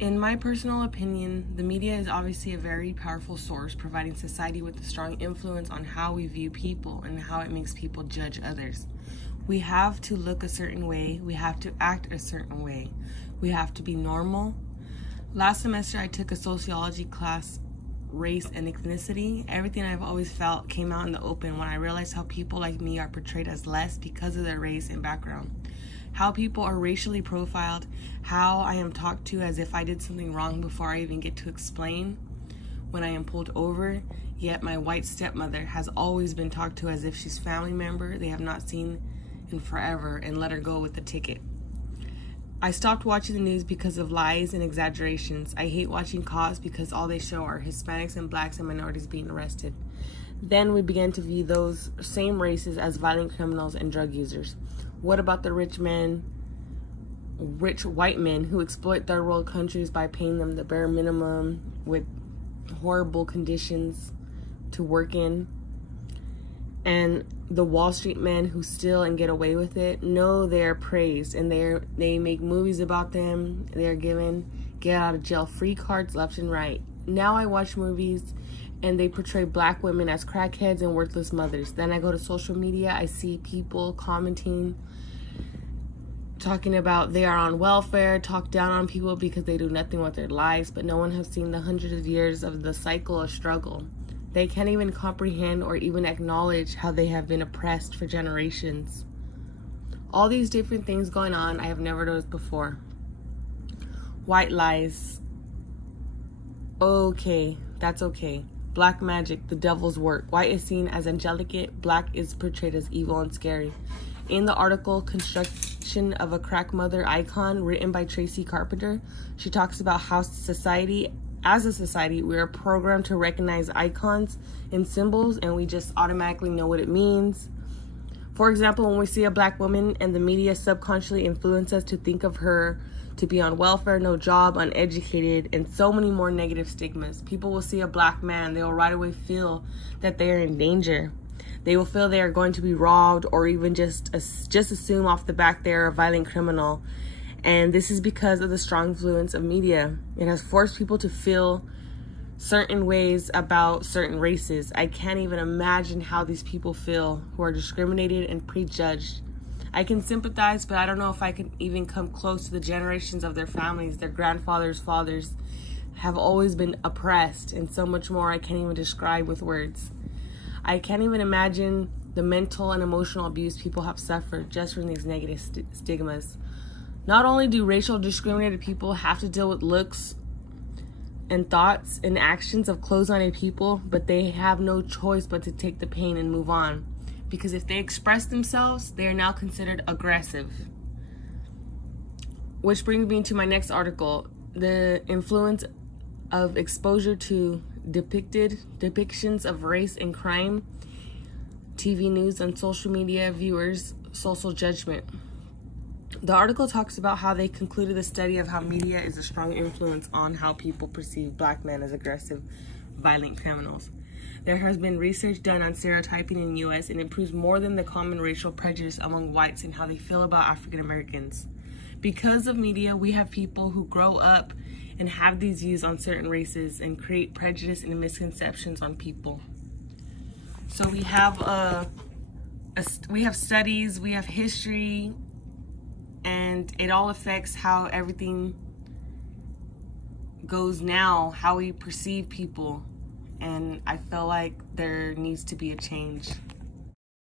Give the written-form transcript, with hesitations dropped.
In my personal opinion, the media is obviously a very powerful source, providing society with a strong influence on how we view people and how it makes people judge others. We have to look a certain way, we have to act a certain way, we have to be normal. Last semester, I took a sociology class, race and ethnicity. Everything I've always felt came out in the open when I realized how people like me are portrayed as less because of their race and background. How people are racially profiled, how I am talked to as if I did something wrong before I even get to explain when I am pulled over, yet my white stepmother has always been talked to as if she's family member they have not seen in forever and let her go with the ticket. I stopped watching the news because of lies and exaggerations. I hate watching cops because all they show are Hispanics and blacks and minorities being arrested. Then we began to view those same races as violent criminals and drug users. What about the rich white men who exploit third world countries by paying them the bare minimum with horrible conditions to work in? And the Wall Street men who steal and get away with it? No, they are praised and they make movies about them. They are given get out of jail free cards left and right. Now I watch movies and they portray black women as crackheads and worthless mothers. Then I go to social media, I see people commenting, talking about they are on welfare, talk down on people because they do nothing with their lives, but no one has seen the hundreds of years of the cycle of struggle. They can't even comprehend or even acknowledge how they have been oppressed for generations. All these different things going on I have never noticed before. White lies. Okay, that's okay. Black magic, the devil's work. White is seen as angelic, black is portrayed as evil and scary. In the article, Construction of a Crack Mother Icon, written by Tracy Carpenter, she talks about how as a society, we are programmed to recognize icons and symbols, and we just automatically know what it means. For example, when we see a black woman and the media subconsciously influence us to think of her to be on welfare, no job, uneducated, and so many more negative stigmas. People will see a black man, they will right away feel that they are in danger. They will feel they are going to be robbed, or even just assume off the back they are a violent criminal. And this is because of the strong influence of media. It has forced people to feel certain ways about certain races. I can't even imagine how these people feel who are discriminated and prejudged. I can sympathize, but I don't know if I can even come close to the generations of their families. Their grandfathers, fathers have always been oppressed, and so much more I can't even describe with words. I can't even imagine the mental and emotional abuse people have suffered just from these negative stigmas. Not only do racial discriminated people have to deal with looks and thoughts and actions of closed-minded people, but they have no choice but to take the pain and move on. Because if they express themselves, they are now considered aggressive. Which brings me to my next article, the influence of exposure to depictions of race and crime, TV news, and social media viewers' social judgment. The article talks about how they concluded the study of how media is a strong influence on how people perceive black men as aggressive, violent criminals. There has been research done on stereotyping in the U.S. and it proves more than the common racial prejudice among whites and how they feel about African Americans. Because of media, we have people who grow up and have these views on certain races and create prejudice and misconceptions on people. So we have studies, we have history, and it all affects how everything goes now, how we perceive people. And I feel like there needs to be a change.